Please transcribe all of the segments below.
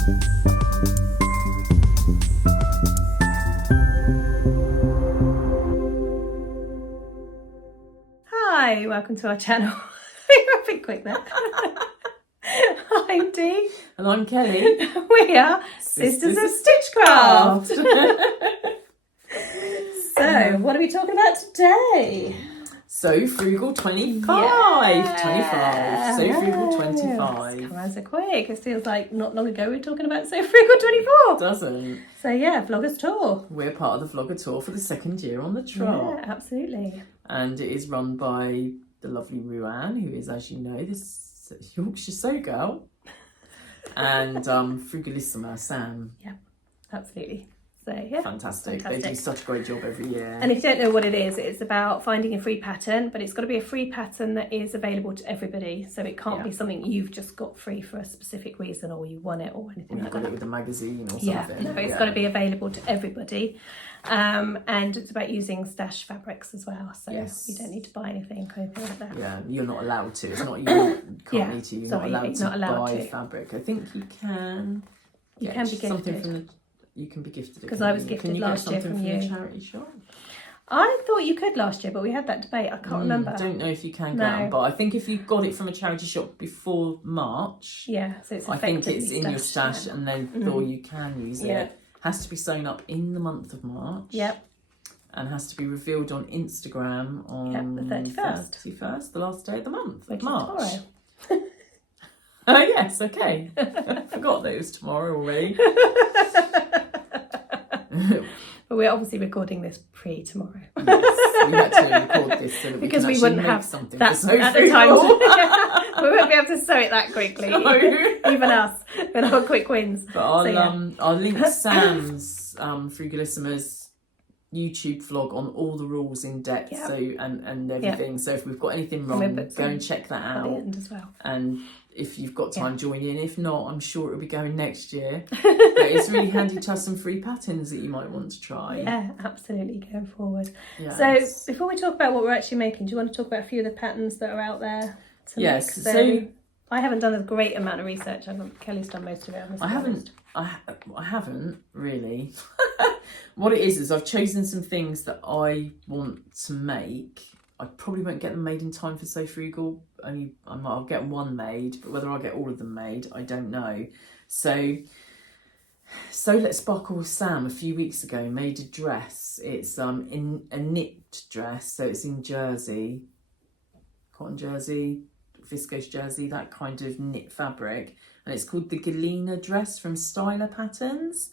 Hi, welcome to our channel. You're a bit quick there. I'm Dee. And I'm Kelly. We are Sisters of Stitchcraft. So, what are we talking about today? So Frugal 25. Yeah. 25. So Frugal 25. Come on so quick. It feels like not long ago we were talking about So Frugal 24. Doesn't. So yeah, Vloggers Tour. We're part of the Vlogger Tour for the second year on the trot. Yeah, absolutely. And it is run by the lovely Ruanne, who is, as you know, this Yorkshire Sew Girl. And Frugalissima, Sam. Yeah, absolutely. So yeah, fantastic. They do such a great job every year. And if you don't know what it is, it's about finding a free pattern, but it's got to be a free pattern that is available to everybody. So it can't be something you've just got free for a specific reason, or you want it, or anything like that. You got it with a magazine or something. Yeah, no, it's got to be available to everybody. And it's about using stash fabrics as well. So you don't need to buy anything or anything like that. Yeah, you're not allowed to. It's not you can't need to. You're not allowed to buy fabric. I think you can. You can be something gifted. from the. You can be gifted. Because I was gifted last year from you. From a charity shop? I thought you could last year, but we had that debate. I can't remember. I don't know if you can get them, but I think if you got it from a charity shop before March, so it's I think it's in your stash, and then you can use it. Has to be sewn up in the month of March. Yep. And has to be revealed on Instagram on the 31st. 31st, the last day of the month, which March. Is tomorrow. Oh yes, okay. Forgot that it was tomorrow already. But we're obviously recording this pre-tomorrow. Yes, we had to record this so that because we wouldn't make have something that for So at the Frugal. time. We won't be able to sew it that quickly. No. Even us with our quick wins. But I'll link Sam's Frugalissima's YouTube vlog on all the rules in depth, so and everything. So if we've got anything wrong, go and check that out. At the end as well. And if you've got time, join in. If not, I'm sure it'll be going next year. But it's really handy to have some free patterns that you might want to try. Yeah, absolutely, going forward. Yes. So before we talk about what we're actually making, do you want to talk about a few of the patterns that are out there? Yes. Make? So I haven't done a great amount of research. Kelly's done most of it. I haven't really. What it is I've chosen some things that I want to make. I probably won't get them made in time for So Frugal. I'll get one made, but whether I'll get all of them made, I don't know. So Let's Sparkle with Sam a few weeks ago made a dress. It's in a knit dress, so it's in jersey, cotton jersey, viscose jersey, that kind of knit fabric, and it's called the Galena dress from Styler Patterns.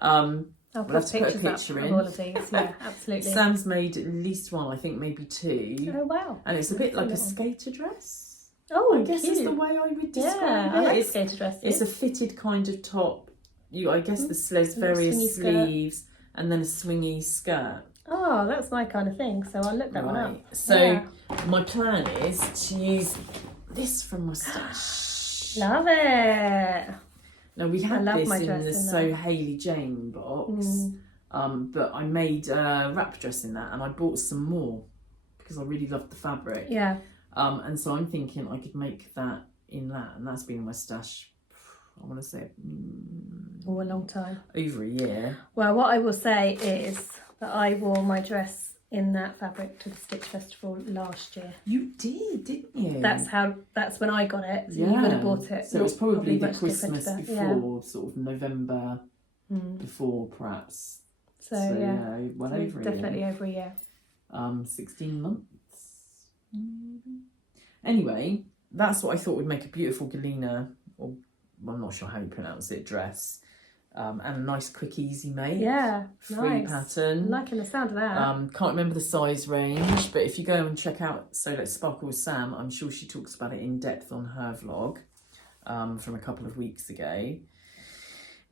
I'll we'll have to put a picture in. All of these. Yeah, absolutely. Sam's made at least one, I think maybe two. Oh wow! And it's a bit like a skater dress. Oh, I guess cute. is the way I would describe it. I like skater dresses. It's a fitted kind of top. I guess there's various sleeves and then a swingy skirt. Oh, that's my kind of thing. So I'll look that one up. So my plan is to use this from my stash. Love it. Now we had this in the So Hayley Jane box, but I made a wrap dress in that, and I bought some more because I really loved the fabric. Yeah. And so I'm thinking I could make that in that, and that's been in my stash. I want to say a long time. Over a year. Well, what I will say is that I wore my dress in that fabric to the Stitch Festival last year. You did, didn't you? That's when I got it. So you would have bought it. So it was probably the much Christmas before, sort of November before, perhaps. So well, so over definitely over a year. 16 months. Anyway, that's what I thought would make a beautiful Galena, or I'm not sure how you pronounce it, dress. And a nice, quick, easy make. Yeah, free pattern. I'm liking the sound of that. Can't remember the size range, but if you go and check out So Let's Sparkle with Sam, I'm sure she talks about it in depth on her vlog from a couple of weeks ago.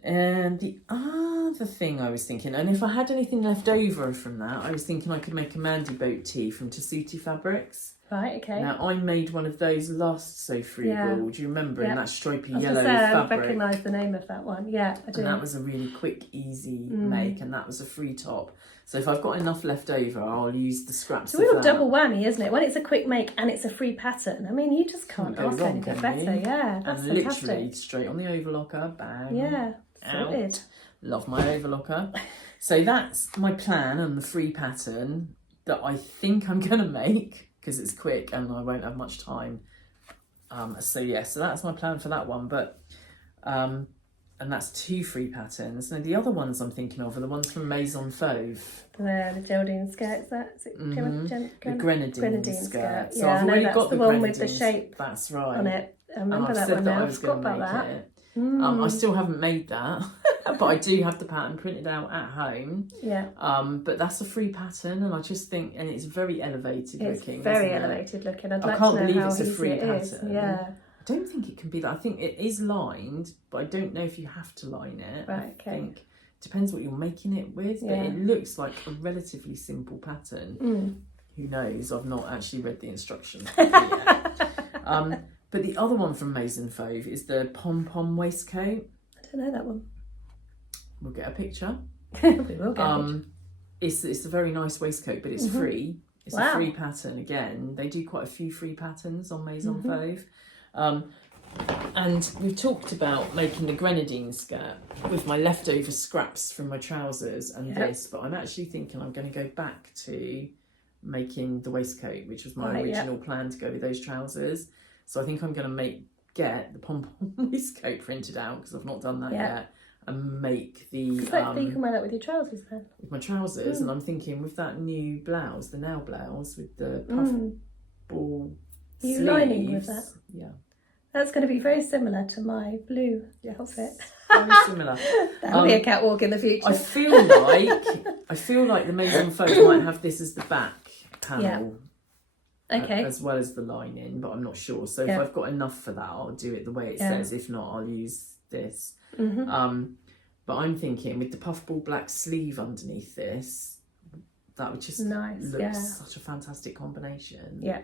And the other thing I was thinking, and if I had anything left over from that, I was thinking I could make a Mandy boat tee from Tessuti Fabrics. Right, okay. Now, I made one of those last So Frugal. Yeah. Do you remember in that stripy I was yellow gonna say, fabric? I recognise the name of that one. Yeah, I do. And that was a really quick, easy make, and that was a free top. So if I've got enough left over, I'll use the scraps It's a real of that. double whammy, isn't it? When it's a quick make and it's a free pattern. I mean, you just can't ask anything better. Yeah, that's and fantastic. Literally straight on the overlocker, bang. Yeah, out. sorted. Love my overlocker. So that's my plan and the free pattern that I think I'm going to make because it's quick and I won't have much time. So that's my plan for that one. But and that's 2 free patterns. Now the other ones I'm thinking of are the ones from Maison Fauve. The Geraldine skirts, that's it. The grenadine skirt. So Yeah, I've I know already that's got the one with the shape that's right. on it. I remember and I've that said one that now. I I was forgot going to about make that. it. I still haven't made that, but I do have the pattern printed out at home. Yeah. But that's a free pattern, and I just think, and it's very elevated looking. It's very isn't it? elevated looking. I'd I like can't to know believe how it's a easy free it is. pattern. Yeah. I don't think it can be that. I think it is lined, but I don't know if you have to line it. Right, okay. I think it depends what you're making it with, but it looks like a relatively simple pattern. Who knows? I've not actually read the instructions yet. But the other one from Maison Fauve is the pom-pom waistcoat. I don't know that one. We'll get a picture. We will get a picture. It's a very nice waistcoat, but it's free. It's Wow. a free pattern again. They do quite a few free patterns on Maison Fauve. And we've talked about making the grenadine skirt with my leftover scraps from my trousers and this, but I'm actually thinking I'm going to go back to making the waistcoat, which was my original plan to go with those trousers. So I think I'm going to get the pom-pom waistcoat printed out because I've not done that yet, and make the you can wear that with your trousers then. with my trousers. And I'm thinking with that new blouse, the nail blouse with the puff ball Are you sleeves, lining with that? Yeah, That's going to be very similar to my blue outfit. very similar. That'll be a catwalk in the future. I feel like the Maison Fauve might have this as the back panel. Okay. As well as the lining, but I'm not sure. So if I've got enough for that, I'll do it the way it says. If not, I'll use this. But I'm thinking with the puffball black sleeve underneath this, that would just look such a fantastic combination. Yeah.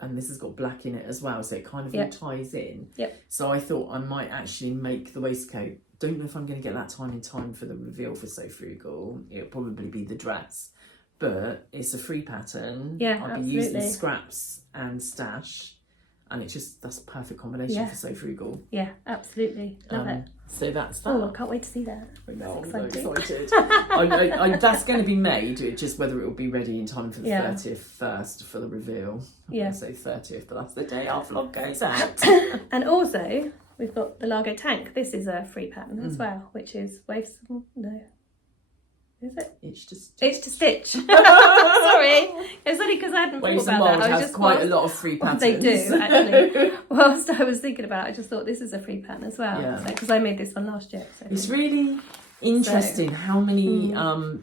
And this has got black in it as well, so it kind of all ties in. Yep. So I thought I might actually make the waistcoat. Don't know if I'm going to get that time in time for the reveal for So Frugal. It'll probably be the dress. But it's a free pattern. Yeah, I'll be using scraps and stash, and that's a perfect combination for So Frugal. Yeah, absolutely. Love it. So that's that. Oh, I can't wait to see that. I'm That's so exciting. excited. That's going to be made. It's just whether it will be ready in time for the 30th first for the reveal. Yeah. I say 30th, but that's the day our vlog goes out. And also, we've got the Largo Tank. This is a free pattern as well, which is is it? Itch to Stitch. Itch to Stitch. Sorry. It's only because I hadn't Waves thought and about Mould that. has quite a lot of free patterns. They do, actually. Whilst I was thinking about it, I just thought this is a free pattern as well. Yeah. Because I made this one last year. So. It's really interesting how many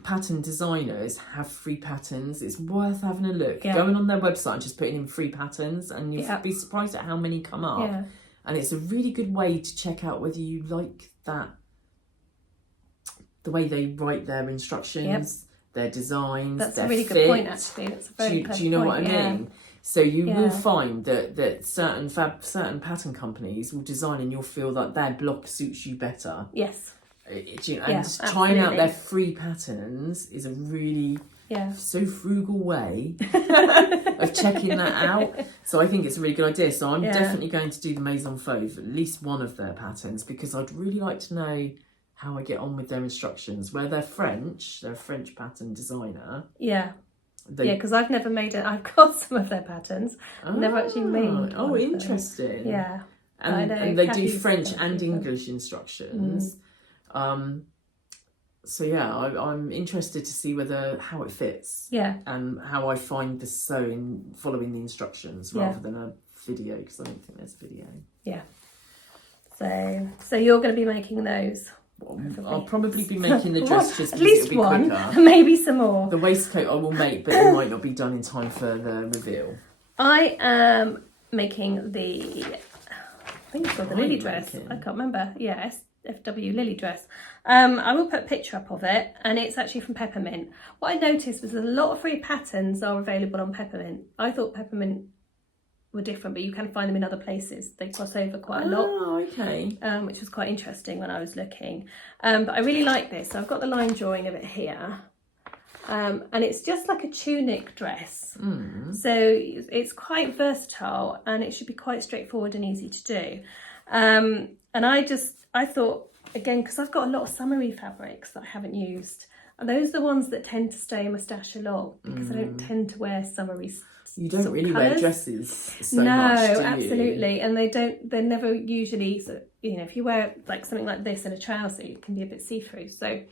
pattern designers have free patterns. It's worth having a look. Going on their website and just putting in free patterns, and you'll be surprised at how many come up. Yeah. And it's a really good way to check out whether you like the way they write their instructions, their designs, that's their a really fit. good point, actually. That's a very do you know what I mean? So you will find that certain pattern companies will design, and you'll feel that their block suits you better. Yes. And trying out their free patterns is a really so frugal way of checking that out. So I think it's a really good idea. So I'm definitely going to do the Maison Fauve, at least one of their patterns, because I'd really like to know how I get on with their instructions. Where they're a French pattern designer. Yeah. Because I've never made it. I've got some of their patterns. I've never actually made. Oh, interesting. Yeah. And they do French and English instructions. So I'm interested to see how it fits. Yeah. And how I find the sewing following the instructions rather than a video, because I don't think there's a video. Yeah. So you're going to be making those. I'll probably be making the dress just at least one, quicker. Maybe some more. The waistcoat I will make, but it might not be done in time for the reveal. I am making I think it's called the Lily dress. I can't remember. Yeah, FW Lily dress. I will put a picture up of it, and it's actually from Peppermint. What I noticed was a lot of free patterns are available on Peppermint. I thought Peppermint were different, but you can find them in other places. They cross over quite a lot. Oh, okay. Which was quite interesting when I was looking. But I really like this. So I've got the line drawing of it here. And it's just like a tunic dress. So it's quite versatile, and it should be quite straightforward and easy to do. And I thought, again, because I've got a lot of summery fabrics that I haven't used, and those are the ones that tend to stay in my stash a lot, because I don't tend to wear summery. You don't really wear dresses so no, much, do you? Absolutely. And they're never usually, so, you know, if you wear like something like this in a trouser, it can be a bit see-through. So I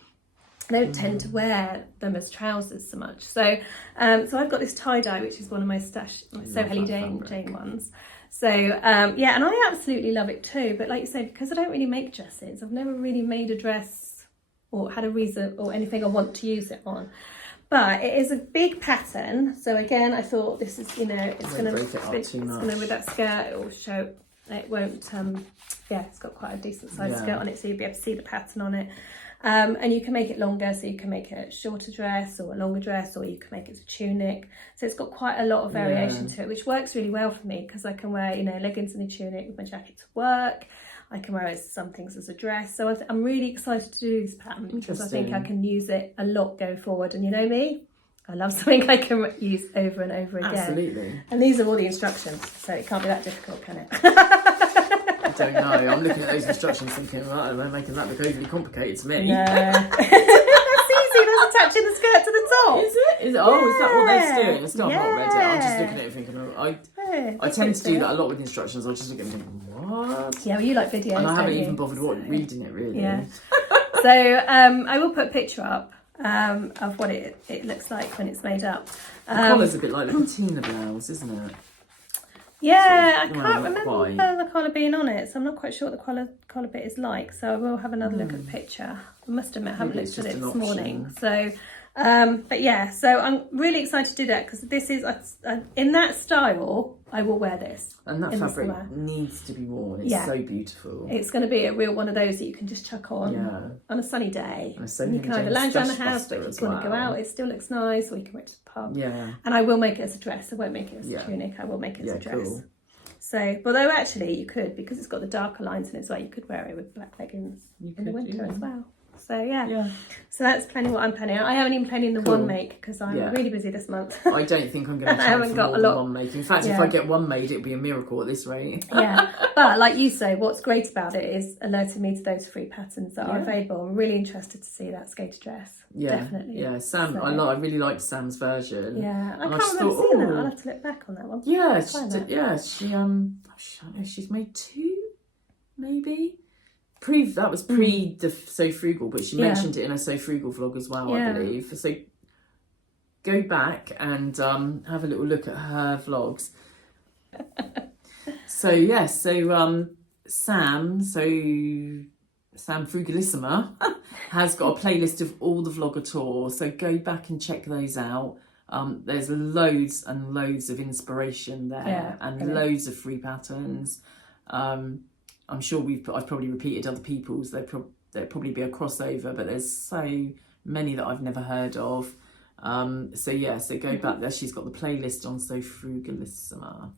don't tend to wear them as trousers so much. So so I've got this tie-dye, which is one of my stash, So Kelly Jane ones. So yeah, and I absolutely love it too. But like you say, because I don't really make dresses, I've never really made a dress or had a reason or anything I want to use it on. But it is a big pattern. So again, I thought this is, you know, it's going to break it up too much. With that skirt, it will show, it won't, yeah, it's got quite a decent size skirt on it, so you'll be able to see the pattern on it. And you can make it longer, so you can make it a shorter dress or a longer dress, or you can make it a tunic. So it's got quite a lot of variation to it, which works really well for me, because I can wear, you know, leggings and a tunic with my jacket to work. I can wear some things as a dress. So I'm really excited to do this pattern, because I think I can use it a lot going forward. And you know me, I love something I can use over and over again. Absolutely. And these are all the instructions, so it can't be that difficult, can it? I don't know. I'm looking at those instructions thinking, right, they're making that look overly complicated to me. No. That's easy. That's attaching the skirt to the top. Is it? Is it? Oh, is that what they're doing? It's not read it. I'm just looking at it thinking, I tend to do that a lot with instructions. I'll just look at it and think, what? Yeah, well, you like videos, and I haven't don't even you? bothered reading it, really. Yeah. So I will put a picture up of what it looks like when it's made up. The collar's a bit like the patina blouse, isn't it? Yeah, sort of, I can't remember the collar being on it, so I'm not quite sure what the collar bit is like. So I will have another look at the picture. I must admit, I haven't looked at it this morning. So, but yeah, so I'm really excited to do that, because this is in that style. I will wear this. And that fabric needs to be worn. It's so beautiful. It's going to be a real one of those that you can just chuck on a sunny day. And you can either lounge around the house, but if you want to go out, it still looks nice, or you can wear it to the pub. Yeah. And I will make it as a dress. I won't make it as a tunic. I will make it as a dress. Cool. So, although actually you could, because it's got the darker lines in it as well, you could wear it with black leggings in the winter as well. So yeah, so that's planning what I'm planning. I haven't even planning the one make, because I'm really busy this month. I don't think I'm going to have more than one make. In fact, if I get one made, it'll be a miracle at this rate. Yeah, but like you say, what's great about it is alerting me to those free patterns that are available. I'm really interested to see that skater dress. Yeah, definitely. Yeah, Sam, so, I really liked Sam's version. Yeah, I can't remember seeing that. I'll have to look back on that one. Yeah, she's made two, maybe. That was pre the So Frugal, but she mentioned it in a So Frugal vlog as well, I believe. So go back and have a little look at her vlogs. So Sam Frugalissima has got a playlist of all the vlogger tours, so go back and check those out. There's loads and loads of inspiration there, and loads of free patterns. I'm sure I've probably repeated other people's. There'd probably be a crossover, but there's so many that I've never heard of. So go back there. She's got the playlist on So Frugalissima.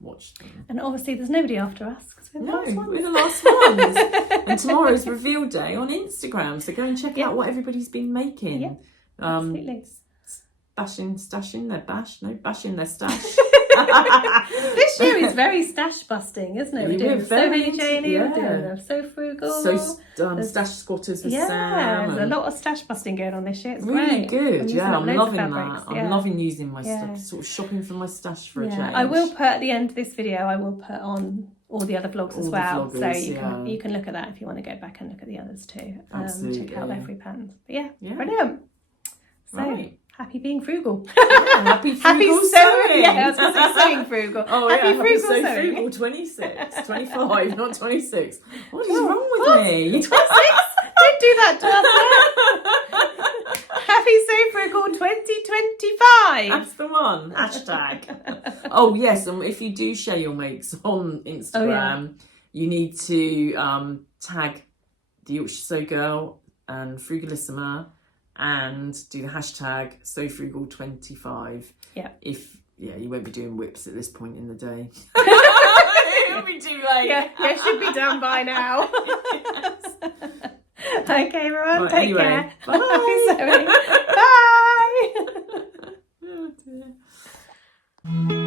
Watch them. And obviously there's nobody after us, because we're the last ones. And tomorrow's reveal day on Instagram, so go and check out what everybody's been making. Yeah, absolutely. Bashing their stash. This year is very stash busting, isn't it? We're doing So Janie, we're doing So Frugal. So stash squatters with Sam. There's a lot of stash busting going on this year. It's really great. Good, I'm loving that. I'm loving using my stuff, sort of shopping for my stash for a change. I will put at the end of this video, I will put on all the other vlogs as well. So you can look at that if you want to go back and look at the others too. Check out their free patterns. But brilliant. So happy being frugal. Happy frugal sewing. Yeah, I was going to say sewing frugal. Oh happy yeah, frugal happy sewing. Frugal 26, 25, not 26. What is wrong with me? 26? Don't do that to us. Happy So Frugal 2025. That's the one. Hashtag. Oh yes, and if you do share your makes on Instagram, you need to tag the Yorkshire Sew Girl and Frugalissima, and do the hashtag So Frugal 25. Yeah. You won't be doing whips at this point in the day. It'll be too late. Yeah, should be done by now. Yes. Okay, everyone, Right, take anyway, care. bye. Happy sewing. Bye. Oh dear.